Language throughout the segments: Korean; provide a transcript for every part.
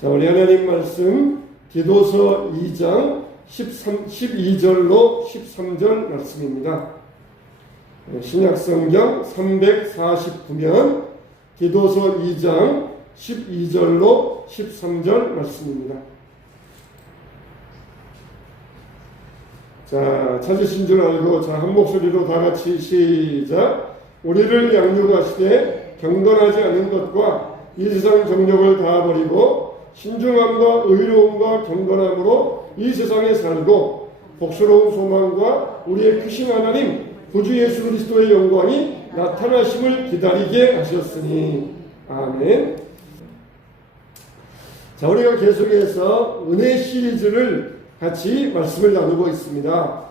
자, 우리 하나님 말씀 디도서 2장 12절로 13절 말씀입니다. 신약성경 349면 디도서 2장 12절로 13절 말씀입니다. 자, 찾으신 줄 알고 자, 한 목소리로 다 같이 시작. 우리를 양육하시되 경건하지 않은 것과 이 세상 정욕을 다 버리고 신중함과 의로움과 경건함으로 이 세상에 살고 복스러운 소망과 우리의 크신 하나님 구주 예수 그리스도의 영광이 나타나심을 기다리게 하셨으니 아멘. 자, 우리가 계속해서 은혜 시리즈를 같이 말씀을 나누고 있습니다.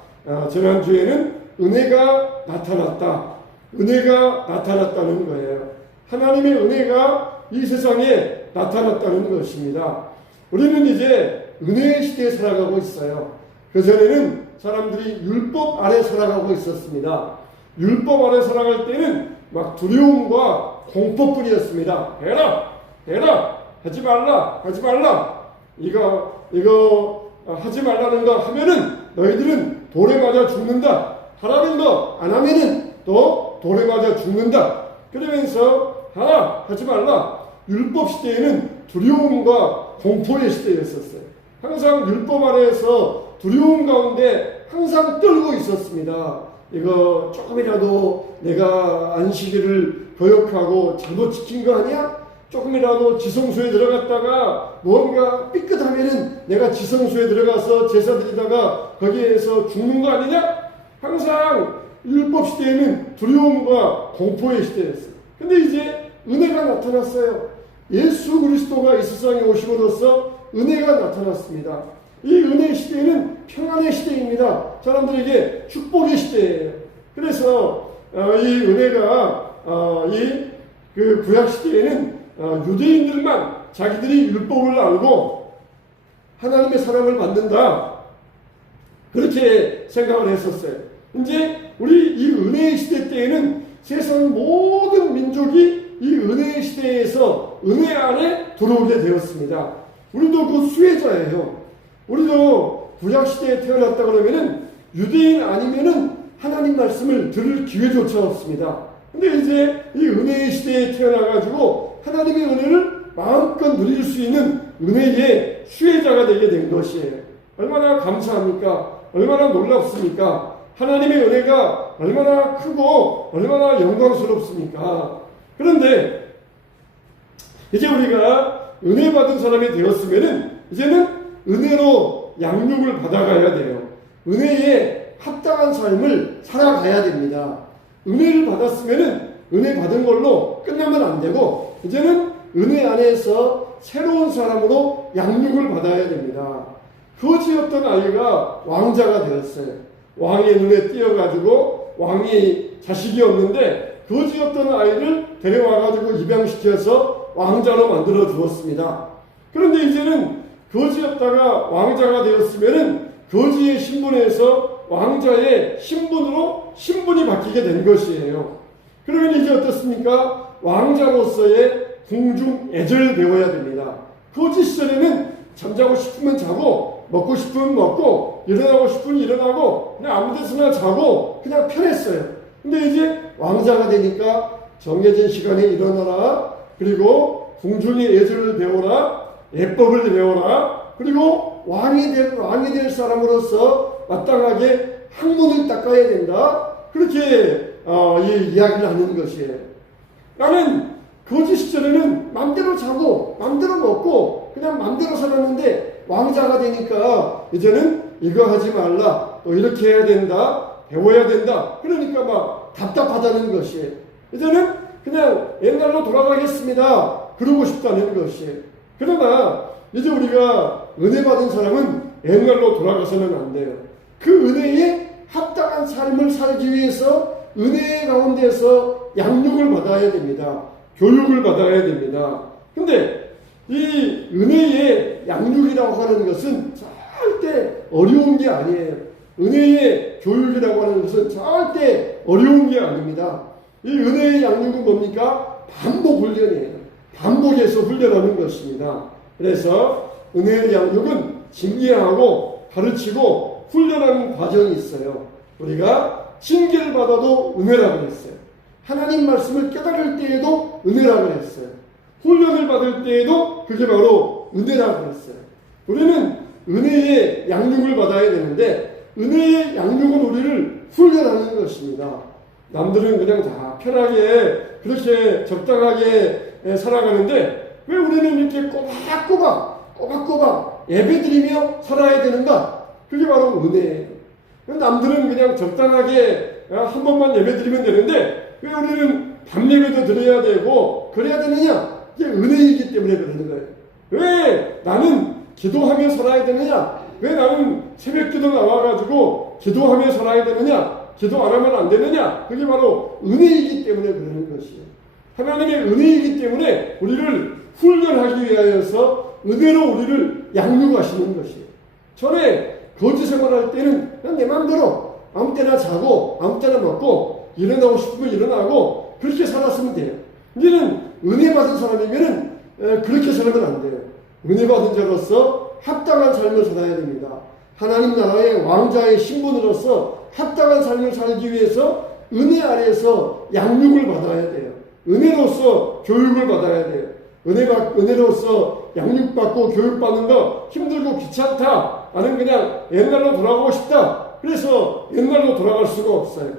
지난주에는 은혜가 나타났다. 은혜가 나타났다는 거예요. 하나님의 은혜가 이 세상에 나타났다는 것입니다. 우리는 이제 은혜의 시대에 살아가고 있어요. 그전에는 사람들이 율법 아래 살아가고 있었습니다. 율법 아래 살아갈 때는 막 두려움과 공포뿐이었습니다. 해라 하지 말라 이거 하지 말라는 거 하면은 너희들은 돌에 맞아 죽는다. 하라는 거 안 하면은 또 돌에 맞아 죽는다. 그러면서 하지 말라. 율법 시대에는 두려움과 공포의 시대였었어요. 항상 율법 아래에서 두려움 가운데 항상 떨고 있었습니다. 이거 조금이라도 내가 안식일을 거역하고 잘못 지킨 거 아니야? 조금이라도 지성소에 들어갔다가 뭔가 삐끗하면은 내가 지성소에 들어가서 제사 드리다가 거기에서 죽는 거 아니냐? 항상 율법 시대에는 두려움과 공포의 시대였어요. 근데 이제 은혜가 나타났어요. 예수 그리스도가 이 세상에 오심으로써 은혜가 나타났습니다. 이 은혜의 시대는 평안의 시대입니다. 사람들에게 축복의 시대예요. 그래서 이 은혜가 그 구약 시대에는 유대인들만 자기들이 율법을 알고 하나님의 사랑을 받는다. 그렇게 생각을 했었어요. 이제 우리 이 은혜의 시대 때에는 세상 모든 민족이 이 은혜의 시대에서 은혜 안에 들어오게 되었습니다. 우리도 그 수혜자예요. 우리도 구약 시대에 태어났다 그러면은 유대인 아니면은 하나님 말씀을 들을 기회조차 없습니다. 근데 이제 이 은혜의 시대에 태어나가지고 하나님의 은혜를 마음껏 누릴 수 있는 은혜의 수혜자가 되게 된 것이에요. 얼마나 감사합니까? 얼마나 놀랍습니까? 하나님의 은혜가 얼마나 크고 얼마나 영광스럽습니까? 그런데 이제 우리가 은혜 받은 사람이 되었으면은 이제는 은혜로 양육을 받아가야 돼요. 은혜에 합당한 삶을 살아가야 됩니다. 은혜를 받았으면은 은혜 받은 걸로 끝나면 안 되고 이제는 은혜 안에서 새로운 사람으로 양육을 받아야 됩니다. 거지였던 아이가 왕자가 되었어요. 왕의 눈에 띄어가지고 왕이 자식이 없는데 거지였던 아이를 데려와가지고 입양시켜서 왕자로 만들어 주었습니다. 그런데 이제는 거지였다가 왕자가 되었으면은 거지의 신분에서 왕자의 신분으로 신분이 바뀌게 된 것이에요. 그러면 이제 어떻습니까? 왕자로서의 궁중 애절을 배워야 됩니다. 거지 시절에는 잠자고 싶으면 자고 먹고 싶으면 먹고 일어나고 싶으면 일어나고 그냥 아무 데서나 자고 그냥 편했어요. 근데 이제 왕자가 되니까 정해진 시간에 일어나라. 그리고 궁중의 예절을 배워라. 예법을 배워라. 그리고 왕이 될 사람으로서 마땅하게 학문을 닦아야 된다. 그렇게 이 이야기를 하는 것이에요. 나는 거지 시절에는 맘대로 자고 맘대로 먹고 그냥 맘대로 살았는데 왕자가 되니까 이제는 이거 하지 말라. 또 이렇게 해야 된다. 배워야 된다. 그러니까 막 답답하다는 것이에요. 이제는 그냥 옛날로 돌아가겠습니다. 그러고 싶다는 것이에요. 그러나 이제 우리가 은혜 받은 사람은 옛날로 돌아가서는 안 돼요. 그 은혜에 합당한 삶을 살기 위해서 은혜 가운데서 양육을 받아야 됩니다. 교육을 받아야 됩니다. 근데 이 은혜의 양육이라고 하는 것은 절대 어려운 게 아니에요. 은혜의 교육이라고 하는 것은 절대 어려운 게 아닙니다. 이 은혜의 양육은 뭡니까? 반복 훈련이에요. 반복해서 훈련하는 것입니다. 그래서 은혜의 양육은 징계하고 가르치고 훈련하는 과정이 있어요. 우리가 징계를 받아도 은혜라고 했어요. 하나님 말씀을 깨달을 때에도 은혜라고 했어요. 훈련을 받을 때에도 그게 바로 은혜라고 했어요. 우리는 은혜의 양육을 받아야 되는데 은혜의 양육은 우리를 훈련하는 것입니다. 남들은 그냥 다 편하게 그렇게 적당하게 살아가는데 왜 우리는 이렇게 꼬박꼬박 예배드리며 살아야 되는가? 그게 바로 은혜예요. 남들은 그냥 적당하게 한 번만 예배드리면 되는데 왜 우리는 밤 예배도 드려야 되고 그래야 되느냐? 이게 은혜이기 때문에 그러는 거예요. 왜 나는 기도하며 살아야 되느냐? 왜 나는 새벽 기도 나와가지고 기도하며 살아야 되느냐? 기도 안 하면 안 되느냐? 그게 바로 은혜이기 때문에 그러는 것이에요. 하나님의 은혜이기 때문에 우리를 훈련하기 위하여서 은혜로 우리를 양육하시는 것이에요. 전에 거지 생활할 때는 그냥 내 마음대로 아무 때나 자고 아무 때나 먹고 일어나고 싶으면 일어나고 그렇게 살았으면 돼요. 이제는 은혜 받은 사람이면은 그렇게 살면 안 돼요. 은혜 받은 자로서 합당한 삶을 살아야 됩니다. 하나님 나라의 왕자의 신분으로서 합당한 삶을 살기 위해서 은혜 아래에서 양육을 받아야 돼요. 은혜로서 교육을 받아야 돼요. 은혜로서 양육받고 교육받는 거 힘들고 귀찮다. 나는 그냥 옛날로 돌아가고 싶다. 그래서 옛날로 돌아갈 수가 없어요.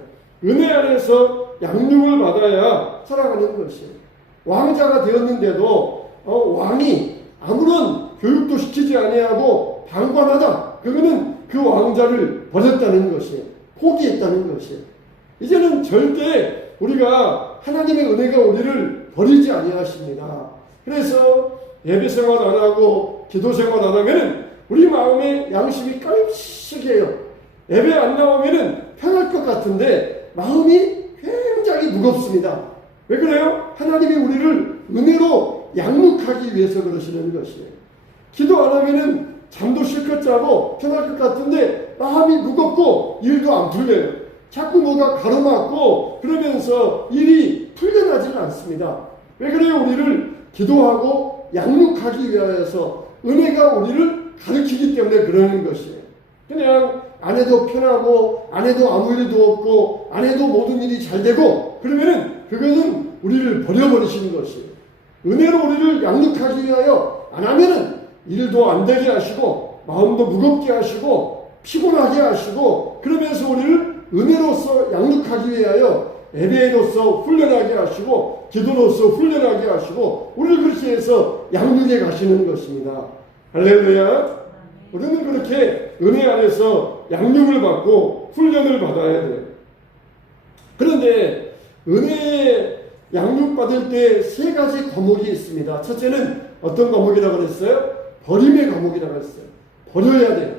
은혜 아래에서 양육을 받아야 살아가는 것이에요. 왕자가 되었는데도 왕이 아무런 교육도 시키지 아니하고 방관하다. 그거는 그 왕자를 버렸다는 것이에요. 포기했다는 것이에요. 이제는 절대 우리가 하나님의 은혜가 우리를 버리지 아니하십니다. 그래서 예배 생활 안 하고 기도 생활 안 하면은 우리 마음의 양심이 깜찍해요. 예배 안 나오면은 편할 것 같은데 마음이 굉장히 무겁습니다. 왜 그래요? 하나님이 우리를 은혜로 양육하기 위해서 그러시는 것이에요. 기도 안 하면은 잠도 실컷 자고 편할 것 같은데 마음이 무겁고 일도 안 풀려요. 자꾸 뭐가 가로막고 그러면서 일이 풀려나지는 않습니다. 왜 그래요? 우리를 기도하고 양육하기 위하여서 은혜가 우리를 가르치기 때문에 그러는 것이에요. 그냥 안 해도 편하고 안 해도 아무 일도 없고 안 해도 모든 일이 잘 되고 그러면은 그것은 우리를 버려버리시는 것이에요. 은혜로 우리를 양육하기 위하여 안 하면은 일도 안 되게 하시고 마음도 무겁게 하시고 피곤하게 하시고 그러면서 우리를 은혜로서 양육하기 위하여 예배로서 훈련하게 하시고 기도로서 훈련하게 하시고 우리를 그렇게 해서 양육해 가시는 것입니다. 할렐루야. 우리는 그렇게 은혜 안에서 양육을 받고 훈련을 받아야 돼요. 그런데 은혜 양육받을 때 세 가지 과목이 있습니다. 첫째는 어떤 과목이라고 그랬어요? 버림의 과목이라고 했어요. 버려야 돼요.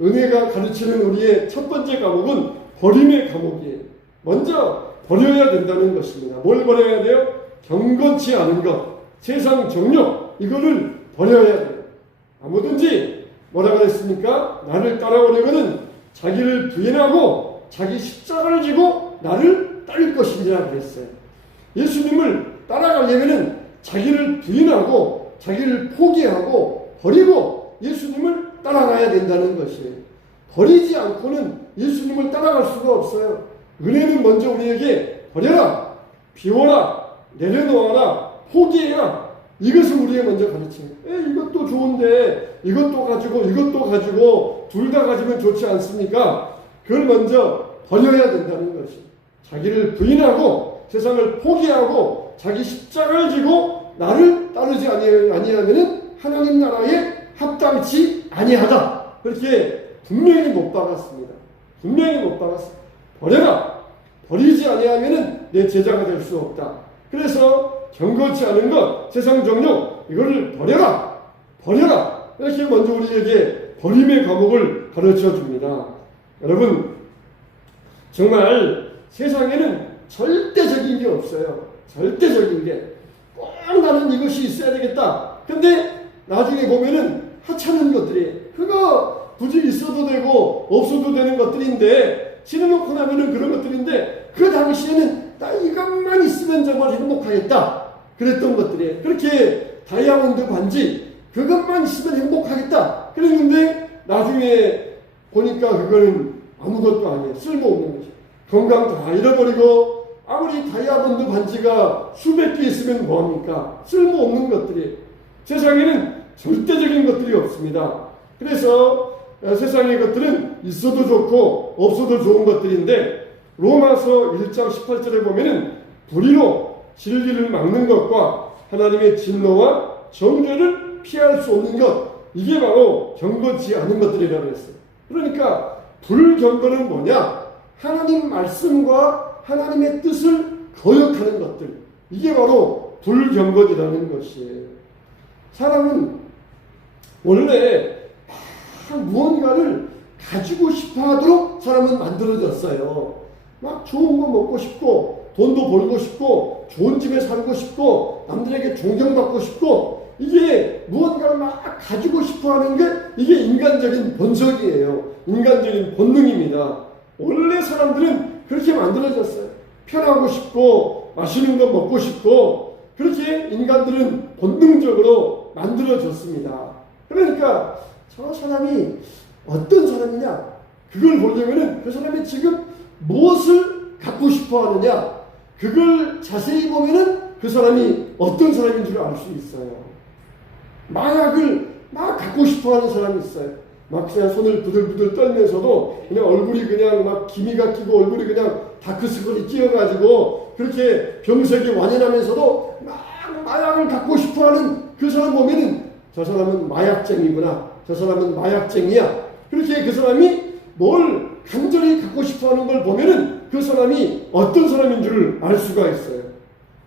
은혜가 가르치는 우리의 첫 번째 과목은 버림의 과목이에요. 먼저 버려야 된다는 것입니다. 뭘 버려야 돼요? 경건치 않은 것, 세상 정욕, 이거를 버려야 돼요. 아무든지 뭐라 그랬습니까? 나를 따라오려거든 자기를 부인하고 자기 십자가를 지고 나를 따를 것이니라 그랬어요. 예수님을 따라가려면 자기를 부인하고 자기를 포기하고 버리고 예수님을 따라가야 된다는 것이에요. 버리지 않고는 예수님을 따라갈 수가 없어요. 은혜는 먼저 우리에게 버려라, 비워라, 내려놓아라, 포기해라. 이것을 우리에게 먼저 가르쳐요. 이것도 좋은데 이것도 가지고 둘 다 가지면 좋지 않습니까? 그걸 먼저 버려야 된다는 것이. 자기를 부인하고 세상을 포기하고 자기 십자가를 지고 나를 따르지 아니하면 하나님 나라에 합당치 아니하다. 그렇게 분명히 못 박았습니다. 분명히 못 박았습니다. 버려라. 버리지 아니하면 내 제자가 될 수 없다. 그래서 경건치 않은 것, 세상 정욕, 이거를 버려라. 버려라. 이렇게 먼저 우리에게 버림의 과목을 가르쳐 줍니다. 여러분, 정말 세상에는 절대적인 게 없어요. 절대적인 게. 꼭 나는 이것이 있어야 되겠다. 근데 나중에 보면은 하찮은 것들이, 그거 굳이 있어도 되고 없어도 되는 것들인데, 지내놓고 나면은 그런 것들인데, 그 당시에는 나 이것만 있으면 정말 행복하겠다. 그랬던 것들이 그렇게 다이아몬드 반지 그것만 있으면 행복하겠다 그랬는데 나중에 보니까 그거는 아무것도 아니에요. 쓸모없는 거죠. 건강 다 잃어버리고 아무리 다이아몬드 반지가 수백 개 있으면 뭐합니까? 쓸모없는 것들이 세상에는 절대적인 것들이 없습니다. 그래서 세상의 것들은 있어도 좋고 없어도 좋은 것들인데 로마서 1장 18절에 보면은 불의로 진리를 막는 것과 하나님의 진노와 정죄를 피할 수 없는 것 이게 바로 경건치 않은 것들이라고 했어요. 그러니까 불경건은 뭐냐? 하나님 말씀과 하나님의 뜻을 거역하는 것들 이게 바로 불경건이라는 것이에요. 사람은 원래 막 무언가를 가지고 싶어 하도록 사람은 만들어졌어요. 막 좋은 거 먹고 싶고 돈도 벌고 싶고 좋은 집에 살고 싶고 남들에게 존경받고 싶고 이게 무언가를 막 가지고 싶어 하는 게 이게 인간적인 본성이에요. 인간적인 본능입니다. 원래 사람들은 그렇게 만들어졌어요. 편하고 싶고 맛있는 거 먹고 싶고 그렇게 인간들은 본능적으로 만들어졌습니다. 그러니까 저 사람이 어떤 사람이냐 그걸 보려면은 그 사람이 지금 무엇을 갖고 싶어 하느냐 그걸 자세히 보면은 그 사람이 어떤 사람인 줄 알 수 있어요. 마약을 막 갖고 싶어 하는 사람이 있어요. 막 그냥 손을 부들부들 떨면서도 그냥 얼굴이 그냥 막 기미가 끼고 얼굴이 그냥 다크스컬이 끼어가지고 그렇게 병색이 완연하면서도 막 마약을 갖고 싶어 하는 그 사람 보면은 저 사람은 마약쟁이구나. 저 사람은 마약쟁이야. 그렇게 그 사람이 뭘 간절히 갖고 싶어 하는 걸 보면은 그 사람이 어떤 사람인 줄 알 수가 있어요.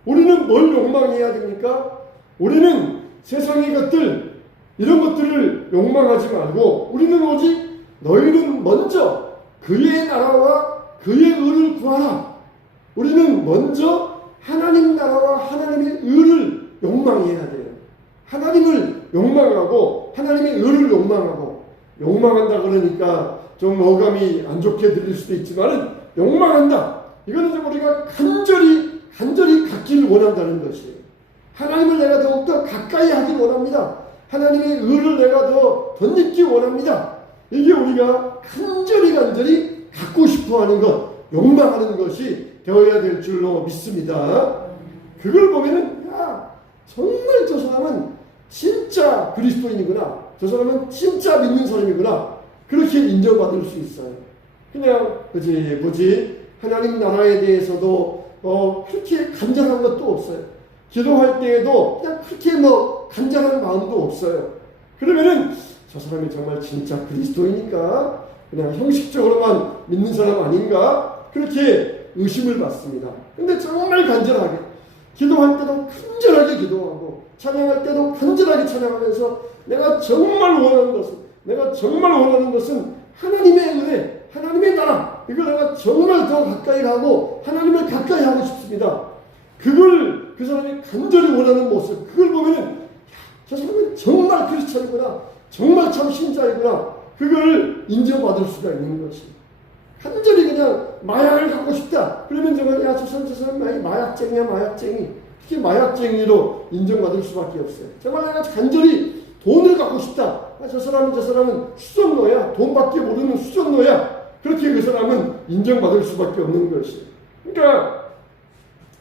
우리는 뭘 욕망해야 됩니까? 우리는 세상의 것들, 이런 것들을 욕망하지 말고 우리는 오직 너희는 먼저 그의 나라와 그의 의를 구하라. 우리는 먼저 하나님 나라와 하나님의 의를 욕망해야 돼요. 하나님을 욕망하고 하나님의 의를 욕망한다 그러니까 좀 어감이 안 좋게 들릴 수도 있지만은 욕망한다. 이거는 좀 우리가 간절히 갖기를 원한다는 것이에요. 하나님을 내가 더욱더 가까이 하길 원합니다. 하나님의 의를 내가 더 덧입기 원합니다. 이게 우리가 간절히 갖고 싶어하는 것, 욕망하는 것이 되어야 될 줄로 믿습니다. 그걸 보면은 정말 저 사람은 진짜 그리스도인이구나. 저 사람은 진짜 믿는 사람이구나. 그렇게 인정받을 수 있어요. 그냥 뭐지 하나님 나라에 대해서도 그렇게 간절한 것도 없어요. 기도할 때에도 그냥 그렇게 간절한 마음도 없어요. 그러면은 저 사람이 정말 진짜 그리스도인인가? 그냥 형식적으로만 믿는 사람 아닌가? 그렇게 의심을 받습니다. 근데 정말 간절하게 기도할 때도 간절하게 기도하고 찬양할 때도 간절하게 찬양하면서 내가 정말 원하는 것은 하나님의 은혜, 하나님의 나라 이걸 내가 정말 더 가까이 가고 하나님을 가까이 하고 싶습니다. 그걸 그 사람이 간절히 원하는 모습 그걸 보면은 저 사람은 정말 크리스찬이구나 정말 참 신자이구나 그걸 인정받을 수가 있는 것이 간절히 그냥 마약을 갖고 싶다 그러면 정말 저 사람 마약쟁이 특히 마약쟁이로 인정받을 수밖에 없어요. 정말 내가 간절히 돈을 갖고 싶다 저 사람은 수전노야 돈밖에 모르는 수전노야 그렇게 그 사람은 인정받을 수밖에 없는 것이에요. 그러니까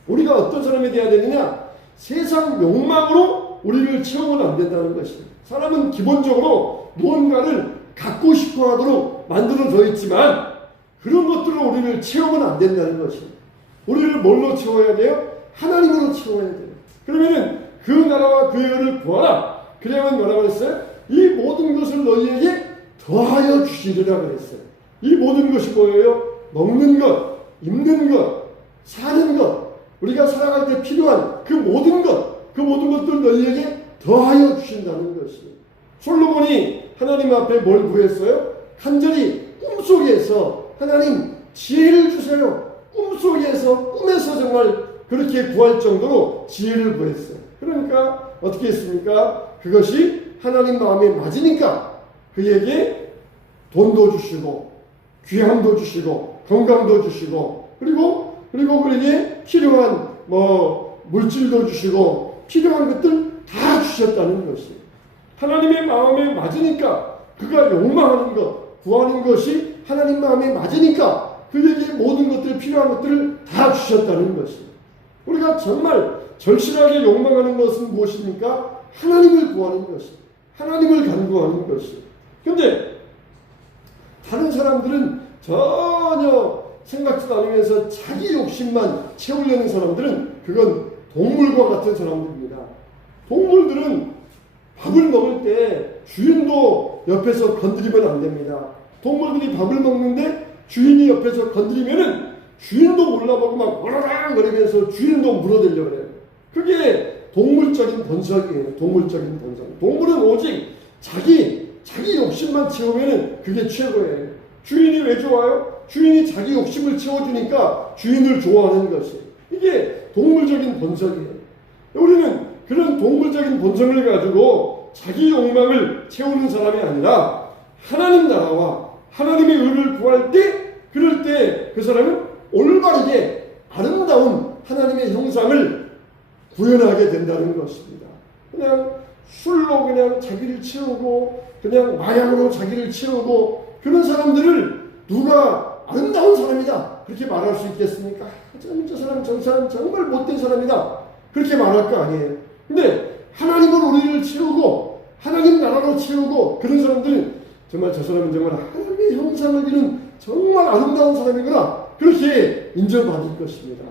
우리가 어떤 사람이 되어야 되느냐 세상 욕망으로 우리를 채우면 안 된다는 것이에요. 사람은 기본적으로 무언가를 갖고 싶어 하도록 만들어져 있지만 그런 것들로 우리를 채우면 안 된다는 것이에요. 우리를 뭘로 채워야 돼요? 하나님으로 채워야 돼요. 그러면은 그 나라와 그 의를 구하라. 그래야만 뭐라고 그랬어요? 이 모든 것을 너희에게 더하여 주시리라 그랬어요. 이 모든 것이 뭐예요? 먹는 것, 입는 것, 사는 것, 우리가 살아갈 때 필요한 그 모든 것들 너희에게 더하여 주신다는 것이에요. 솔로몬이 하나님 앞에 뭘 구했어요? 간절히 꿈속에서 하나님 지혜를 주세요. 꿈에서 정말 그렇게 구할 정도로 지혜를 구했어요. 그러니까 어떻게 했습니까? 그것이 하나님 마음에 맞으니까 그에게 돈도 주시고 귀함도 주시고 건강도 주시고 그리고 그에게 필요한 물질도 주시고 필요한 것들 다 주셨다는 것이 하나님의 마음에 맞으니까 그가 욕망하는 것, 구하는 것이 하나님 마음에 맞으니까 그에게 모든 것들, 필요한 것들을 다 주셨다는 것이 우리가 정말 절실하게 욕망하는 것은 무엇입니까? 하나님을 구하는 것이 하나님을 간구하는 것이 그런데 다른 사람들은 전혀 생각지도 않으면서 자기 욕심만 채우려는 사람들은 그건 동물과 같은 사람들입니다. 동물들은 밥을 먹을 때 주인도 옆에서 건드리면 안 됩니다. 동물들이 밥을 먹는데 주인이 옆에서 건드리면은 주인도 몰라보고 막 오라랑 거리면서 주인도 물어대려고 그래요. 그게 동물적인 본성이에요. 동물적인 본성. 동물은 오직 자기 욕심만 채우면은 그게 최고예요. 주인이 왜 좋아요? 주인이 자기 욕심을 채워주니까 주인을 좋아하는 것이 이게 동물적인 본성이에요. 우리는 그런 동물적인 본성을 가지고 자기 욕망을 채우는 사람이 아니라 하나님 나라와 하나님의 의를 구할 때 그럴 때 그 사람은 올바르게 아름다운 하나님의 형상을 구현하게 된다는 것입니다. 그냥 술로 그냥 자기를 채우고 그냥 마약으로 자기를 채우고 그런 사람들을 누가 아름다운 사람이다 그렇게 말할 수 있겠습니까? 저 사람 정말 못된 사람이다 그렇게 말할 거 아니에요. 근데 하나님을 우리를 채우고 하나님 나라로 채우고 그런 사람들은 정말 저 사람은 정말 하나님의 형상을 이룬 정말 아름다운 사람이구나 그렇게 인정받을 것입니다.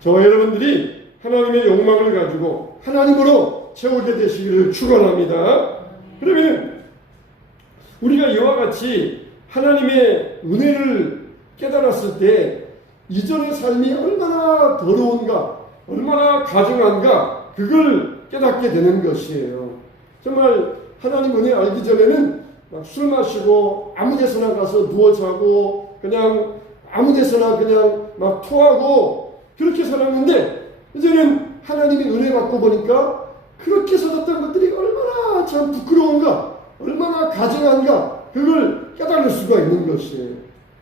저와 여러분들이 하나님의 욕망을 가지고 하나님으로 채우게 되시기를 축원합니다. 그러면 우리가 이와 같이 하나님의 은혜를 깨달았을 때 이전의 삶이 얼마나 더러운가 얼마나 가증한가 그걸 깨닫게 되는 것이에요. 정말 하나님 은혜 알기 전에는 막 술 마시고 아무 데서나 가서 누워 자고 그냥 아무 데서나 그냥 막 토하고 그렇게 살았는데 이제는 하나님의 은혜 받고 보니까 그렇게 살았던 것들이 얼마나 참 부끄러운가 얼마나 가증한가 그걸 깨달을 수가 있는 것이에요.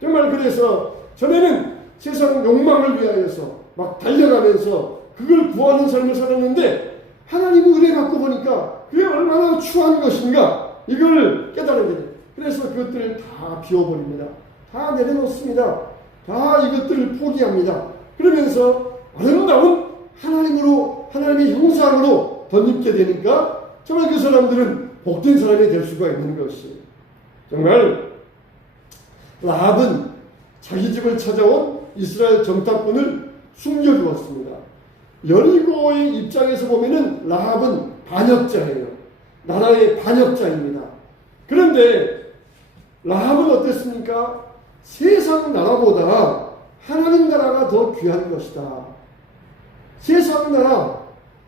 정말 그래서 전에는 세상 욕망을 위하여서 막 달려가면서 그걸 구하는 삶을 살았는데 하나님의 은혜 받고 보니까 그게 얼마나 추한 것인가 이걸 깨달은 거예요. 그래서 그것들을 다 비워버립니다. 다 내려놓습니다. 다 이것들을 포기합니다. 그러면서 아름다운 하나님으로 하나님의 형상으로 덧입게 되니까 정말 그 사람들은 복된 사람이 될 수가 있는 것이에요. 정말 라합은 자기 집을 찾아온 이스라엘 정탐꾼을 숨겨주었습니다. 여리고의 입장에서 보면은 라합은 반역자예요. 나라의 반역자입니다. 그런데 라합은 어땠습니까? 세상 나라보다 하나님 나라가 더 귀한 것이다. 세상 나라,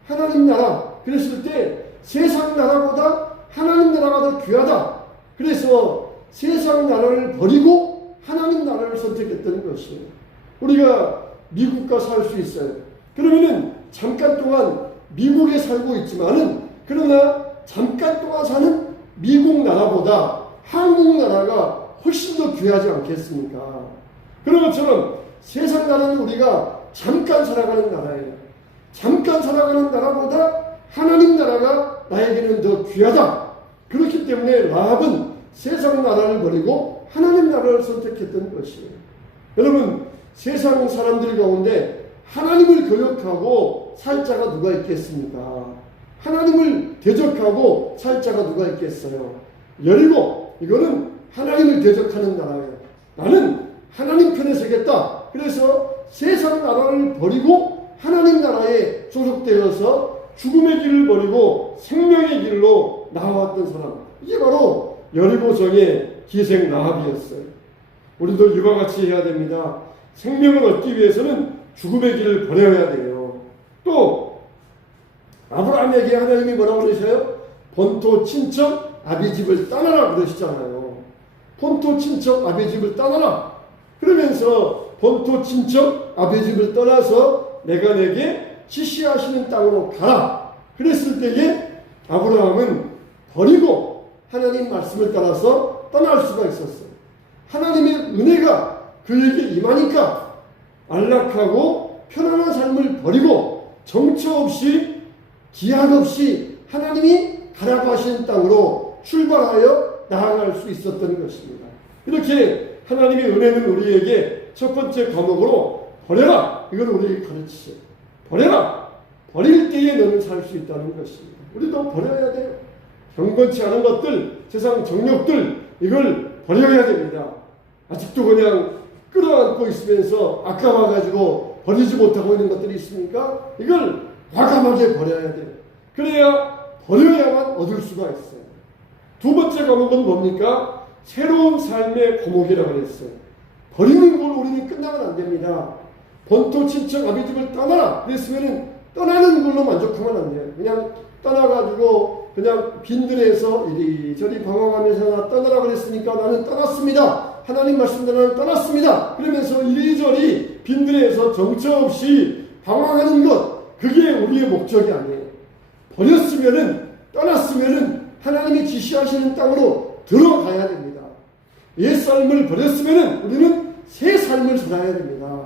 하나님 나라 그랬을 때 세상 나라보다 하나님 나라가 더 귀하다. 그래서 세상 나라를 버리고 하나님 나라를 선택했던 것이에요. 우리가 미국과 살 수 있어요. 그러면은 잠깐 동안 미국에 살고 있지만은 그러나 잠깐 동안 사는 미국 나라보다 한국 나라가 훨씬 더 귀하지 않겠습니까? 그런 것처럼 세상 나라는 우리가 잠깐 살아가는 나라예요. 잠깐 살아가는 나라보다 하나님 나라가 나에게는 더 귀하다. 그렇기 때문에 라합은 세상 나라를 버리고 하나님 나라를 선택했던 것이에요. 여러분 세상 사람들 가운데 하나님을 거역하고 살 자가 누가 있겠습니까? 하나님을 대적하고 살 자가 누가 있겠어요? 여리고 이거는 하나님을 대적하는 나라예요. 나는 하나님 편에 서겠다. 그래서 세상 나라를 버리고 하나님 나라에 소속되어서 죽음의 길을 버리고 생명의 길로 나아왔던 사람. 이게 바로 여리고성의 기생 라합이었어요. 우리도 이와 같이 해야 됩니다. 생명을 얻기 위해서는 죽음의 길을 버려야 돼요. 또 아브라함에게 하나님이 뭐라고 그러셔요? 본토 친척 아비 집을 떠나라 그러시잖아요. 본토 친척 아비 집을 떠나라. 그러면서 본토 친척 아비 집을 떠나서 내가 내게 지시하시는 땅으로 가라. 그랬을 때에 아브라함은 버리고 하나님 말씀을 따라서 떠날 수가 있었어요. 하나님의 은혜가 그에게 임하니까 안락하고 편안한 삶을 버리고 정처 없이 기약 없이 하나님이 가라고 하시는 땅으로 출발하여 나아갈 수 있었던 것입니다. 이렇게 하나님의 은혜는 우리에게 첫 번째 과목으로 버려라. 이걸 우리에게 가르치죠. 버려라. 버릴 때에 너는 살 수 있다는 것입니다. 우리도 버려야 돼요. 경건치 않은 것들, 세상 정욕들, 이걸 버려야 됩니다. 아직도 그냥 끌어안고 있으면서 아까워가지고 버리지 못하고 있는 것들이 있습니까? 이걸 과감하게 버려야 돼요. 그래야 버려야만 얻을 수가 있어요. 두 번째 과목은 뭡니까? 새로운 삶의 과목이라고 그랬어요. 버리는 걸로 우리는 끝나면 안 됩니다. 본토 친척 아비집을 떠나라 그랬으면 떠나는 걸로 만족하면 안 돼요. 그냥 떠나가지고 그냥 빈들에서 이리저리 방황하면서 나 떠나라 그랬으니까 나는 떠났습니다. 하나님 말씀대로 나는 떠났습니다. 그러면서 이리저리 빈들에서 정처 없이 방황하는 것, 그게 우리의 목적이 아니에요. 버렸으면은, 떠났으면은 하나님이 지시하시는 땅으로 들어가야 됩니다. 옛 삶을 버렸으면은 우리는 새 삶을 살아야 됩니다.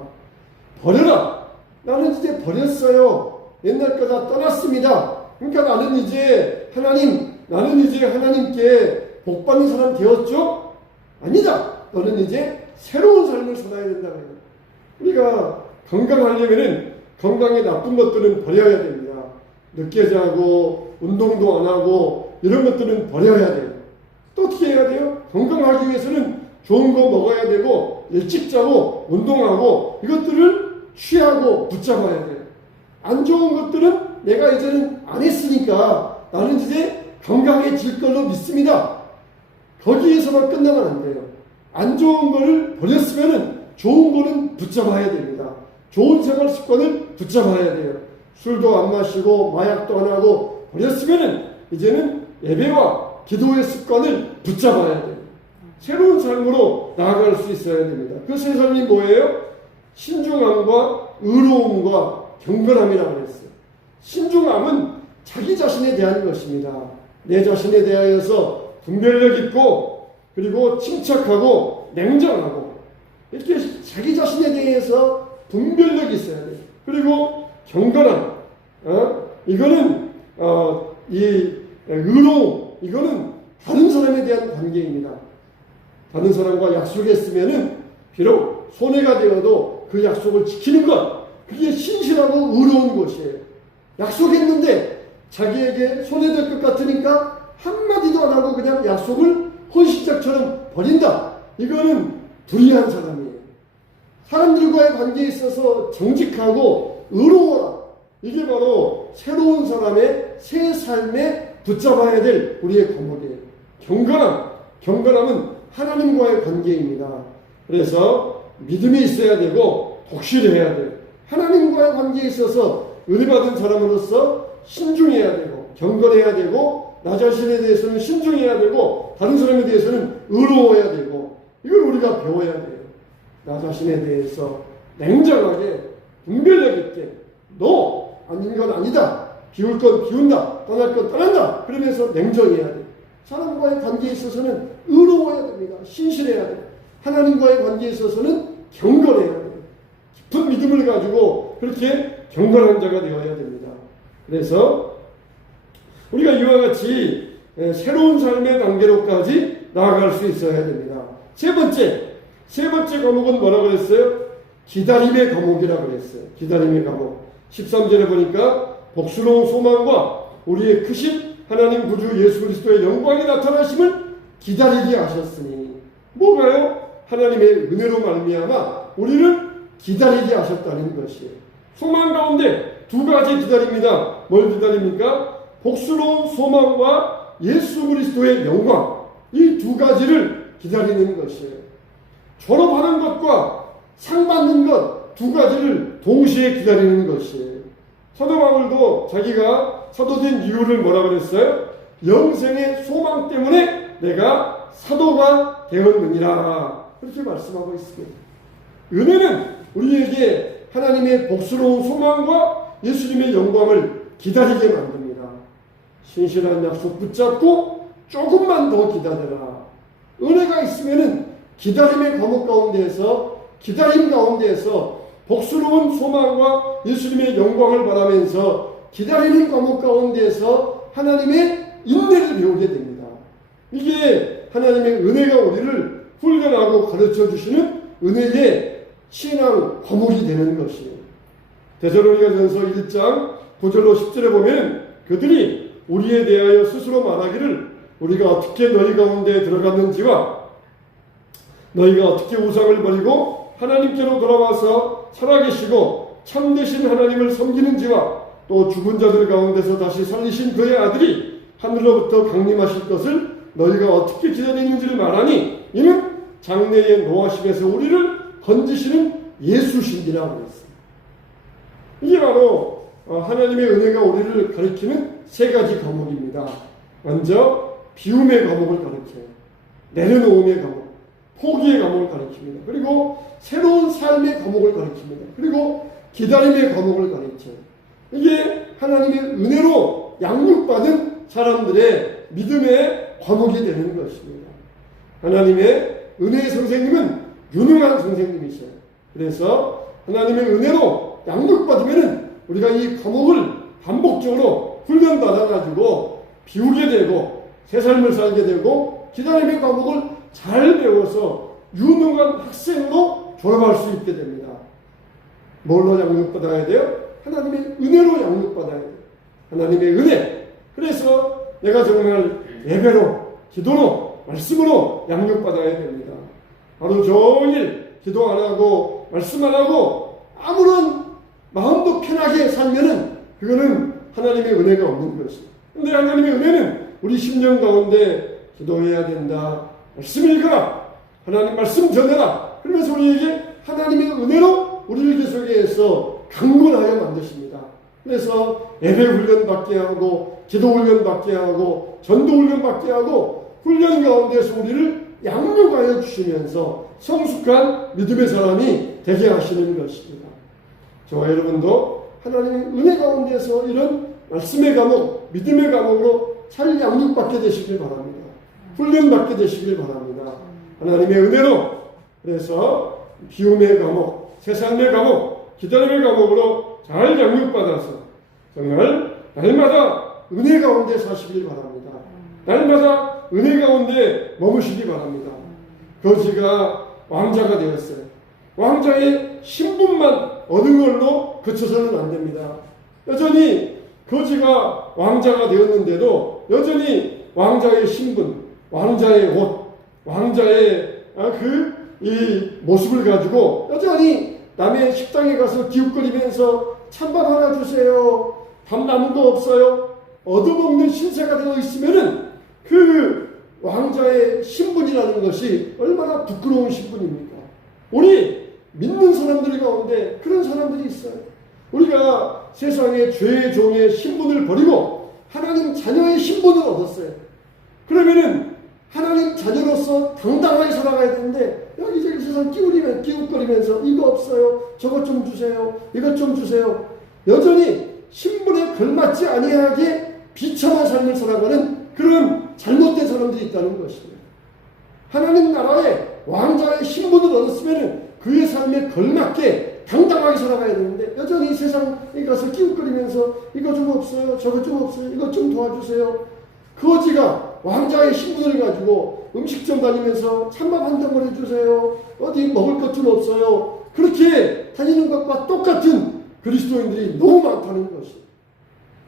버려라. 나는 이제 버렸어요. 옛날 거 다 떠났습니다. 그러니까 나는 이제 하나님께 복받는 사람 되었죠? 아니다. 너는 이제 새로운 삶을 살아야 된다. 우리가 건강하려면은 건강에 나쁜 것들은 버려야 됩니다. 늦게 자고 운동도 안 하고 이런 것들은 버려야 돼요. 또 어떻게 해야 돼요? 건강하기 위해서는 좋은 거 먹어야 되고 일찍 자고 운동하고 이것들을 취하고 붙잡아야 돼요. 안 좋은 것들은 내가 이제는 안 했으니까 나는 이제 건강해질 걸로 믿습니다. 거기에서만 끝나면 안 돼요. 안 좋은 거를 버렸으면 좋은 거는 붙잡아야 됩니다. 좋은 생활 습관을 붙잡아야 돼요. 술도 안 마시고 마약도 안 하고 버렸으면 이제는 예배와 기도의 습관을 붙잡아야 돼요. 새로운 삶으로 나아갈 수 있어야 됩니다. 그 새 삶이 뭐예요? 신중함과 의로움과 경건함이라고 했어요. 신중함은 자기 자신에 대한 것입니다. 내 자신에 대하여서 분별력 있고 그리고 침착하고 냉정하고 이렇게 자기 자신에 대해서 분별력이 있어야 돼요. 그리고 경건함, 이거는 이 의로움, 이거는 다른 사람에 대한 관계입니다. 다른 사람과 약속했으면은 비록 손해가 되어도 그 약속을 지키는 것, 그게 신실하고 의로운 것이에요. 약속했는데 자기에게 손해될 것 같으니까 한마디도 안 하고 그냥 약속을 헌신짝처럼 버린다. 이거는 불의한 사람이에요. 사람들과의 관계에 있어서 정직하고 의로워라. 이게 바로 새로운 사람의 새 삶에 붙잡아야 될 우리의 과목이에요. 경건함은 하나님과의 관계입니다. 그래서 믿음이 있어야 되고 독실해야 돼요. 하나님과의 관계에 있어서 은혜받은 사람으로서 신중해야 되고 경건해야 되고 나 자신에 대해서는 신중해야 되고 다른 사람에 대해서는 의로워야 되고 이걸 우리가 배워야 돼요. 나 자신에 대해서 냉정하게 분별력 있게 너 아닌 건 아니다. 비울 건 비운다. 떠날 건 떠난다. 그러면서 냉정해야 돼요. 사람과의 관계에 있어서는 의로워야 됩니다. 신실해야 돼요. 하나님과의 관계에 있어서는 경건해야 돼요. 깊은 믿음을 가지고 그렇게 경건한 자가 되어야 됩니다. 그래서 우리가 이와 같이 새로운 삶의 단계로까지 나아갈 수 있어야 됩니다. 세 번째 과목은 뭐라고 그랬어요? 기다림의 과목이라고 그랬어요. 기다림의 과목. 13절에 보니까 복스러운 소망과 우리의 크신 하나님 구주 예수 그리스도의 영광이 나타나심을 기다리게 하셨으니 뭐가요? 하나님의 은혜로 말미암아 우리를 기다리게 하셨다는 것이에요. 소망 가운데 두 가지 기다립니다. 뭘 기다립니까? 복스러운 소망과 예수 그리스도의 영광, 이 두 가지를 기다리는 것이에요. 졸업하는 것과 상 받는 것 두 가지를 동시에 기다리는 것이에요. 사도 바울도 자기가 사도된 이유를 뭐라고 그랬어요? 영생의 소망 때문에 내가 사도가 되었느니라. 그렇게 말씀하고 있습니다. 은혜는 우리에게 하나님의 복스러운 소망과 예수님의 영광을 기다리게 만듭니다. 신실한 약속 붙잡고 조금만 더 기다려라. 은혜가 있으면은 기다림의 과목 가운데에서 기다림 가운데에서 복스러운 소망과 예수님의 영광을 바라면서 기다리는 과목 가운데서 하나님의 인내를 배우게 됩니다. 이게 하나님의 은혜가 우리를 훈련하고 가르쳐 주시는 은혜의 신앙 과목이 되는 것이에요. 데살로니가전서 1장 9절로 10절에 보면 그들이 우리에 대하여 스스로 말하기를 우리가 어떻게 너희 가운데 들어갔는지와 너희가 어떻게 우상을 버리고 하나님께로 돌아와서 살아계시고 참되신 하나님을 섬기는지와 또 죽은 자들 가운데서 다시 살리신 그의 아들이 하늘로부터 강림하실 것을 너희가 어떻게 기다리는지를 말하니 이는 장래의 노하심에서 우리를 건지시는 예수신이라 그랬습니다. 이게 바로 하나님의 은혜가 우리를 가리키는 세 가지 과목입니다. 먼저 비움의 과목을 가르쳐요. 내려놓음의 과목, 포기의 과목을 가르칩니다. 그리고 새로운 삶의 과목을 가르칩니다. 그리고 기다림의 과목을 가르쳐요. 이게 하나님의 은혜로 양육받은 사람들의 믿음의 과목이 되는 것입니다. 하나님의 은혜의 선생님은 유능한 선생님이셔요. 그래서 하나님의 은혜로 양육받으면 우리가 이 과목을 반복적으로 훈련받아가지고 비우게 되고 새 삶을 살게 되고 기다림의 과목을 잘 배워서 유능한 학생으로 졸업할 수 있게 됩니다. 뭘로 양육받아야 돼요? 하나님의 은혜로 양육받아야 돼요. 하나님의 은혜. 그래서 내가 정말 예배로, 기도로, 말씀으로 양육받아야 됩니다. 하루 종일 기도 안 하고 말씀 안 하고 아무런 마음도 편하게 살면은 그거는 하나님의 은혜가 없는 것이에요. 그런데 하나님의 은혜는 우리 심령 가운데 기도해야 된다. 말씀 읽어라. 하나님 말씀 전해라. 그러면서 우리에게 하나님의 은혜로 우리를 계속해서 강건하여 만드십니다. 그래서 예배 훈련 받게 하고 기도 훈련 받게 하고 전도 훈련 받게 하고 훈련 가운데서 우리를 양육하여 주시면서 성숙한 믿음의 사람이 되게 하시는 것입니다. 저와 여러분도 하나님의 은혜 가운데서 이런 말씀의 과목, 믿음의 과목으로 잘 양육받게 되시길 바랍니다. 훈련받게 되시길 바랍니다. 하나님의 은혜로 그래서 비움의 과목, 세상의 과목, 기다림의 과목으로 잘 양육받아서 정말 날마다 은혜 가운데 사시길 바랍니다. 날마다 은혜 가운데 머무시기 바랍니다. 거지가 왕자가 되었어요. 왕자의 신분만 얻은 걸로 그쳐서는 안 됩니다. 여전히 거지가 왕자가 되었는데도 여전히 왕자의 신분, 왕자의 옷, 왕자의 이 모습을 가지고 여전히 남의 식당에 가서 기웃거리면서 찬밥 하나 주세요. 밥 남은 거 없어요. 얻어먹는 신세가 되어 있으면은 그 왕자의 신분이라는 것이 얼마나 부끄러운 신분입니까? 우리 믿는 사람들 가운데 그런 사람들이 있어요. 우리가 세상의 죄의 종의 신분을 버리고 하나님 자녀의 신분을 얻었어요. 그러면은 하나님 자녀로서 당당하게 살아가야 되는데 여기저기 세상 기웃거리면서 이거 없어요. 저것 좀 주세요. 이것 좀 주세요. 여전히 신분에 걸맞지 아니하게 비참한 삶을 살아가는 그런 잘못된 사람들이 있다는 것입니다. 하나님 나라의 왕자의 신분을 얻었으면 그의 삶에 걸맞게 당당하게 살아가야 되는데 여전히 세상에 가서 기웃거리면서 이거 좀 없어요. 저거 좀 없어요. 이것 좀 도와주세요. 거지가 왕자의 신분을 가지고 음식점 다니면서 찬밥 한 덩어리 주세요. 어디 먹을 것 좀 없어요. 그렇게 다니는 것과 똑같은 그리스도인들이 너무 많다는 것이에요.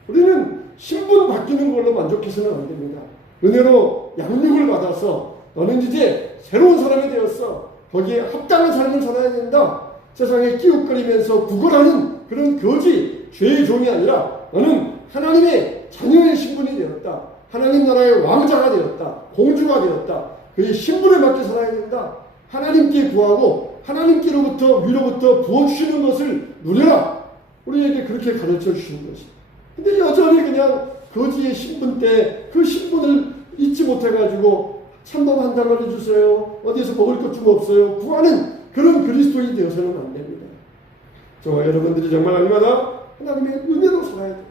우리는 신분 바뀌는 걸로 만족해서는 안 됩니다. 은혜로 양육을 받아서 너는 이제 새로운 사람이 되었어. 거기에 합당한 삶을 살아야 된다. 세상에 기웃거리면서 구걸하는 그런 거지 죄의 종이 아니라 너는 하나님의 자녀의 신분이 되었다. 하나님 나라의 왕자가 되었다. 공주가 되었다. 그의 신분에 맞게 살아야 된다. 하나님께 구하고 하나님께로부터 위로부터 부어주시는 것을 누려라. 우리에게 그렇게 가르쳐 주시는 것입니다. 근데 여전히 그냥 거지의 신분 때 그 신분을 잊지 못해가지고 찬밥 한 덩어리 주세요. 어디에서 먹을 것 좀 없어요. 구하는 그런 그리스도인이 되어서는 안 됩니다. 저와 여러분들이 정말 얼마나 하나님의 은혜로 살아야 돼요.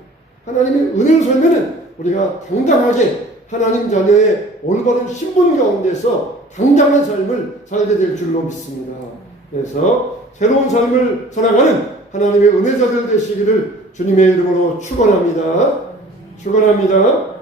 하나님의 은혜로 살면은 우리가 당당하게 하나님 자녀의 올바른 신분 가운데서 당당한 삶을 살게 될 줄로 믿습니다. 그래서 새로운 삶을 살아가는 하나님의 은혜자들 되시기를 주님의 이름으로 축원합니다. 축원합니다.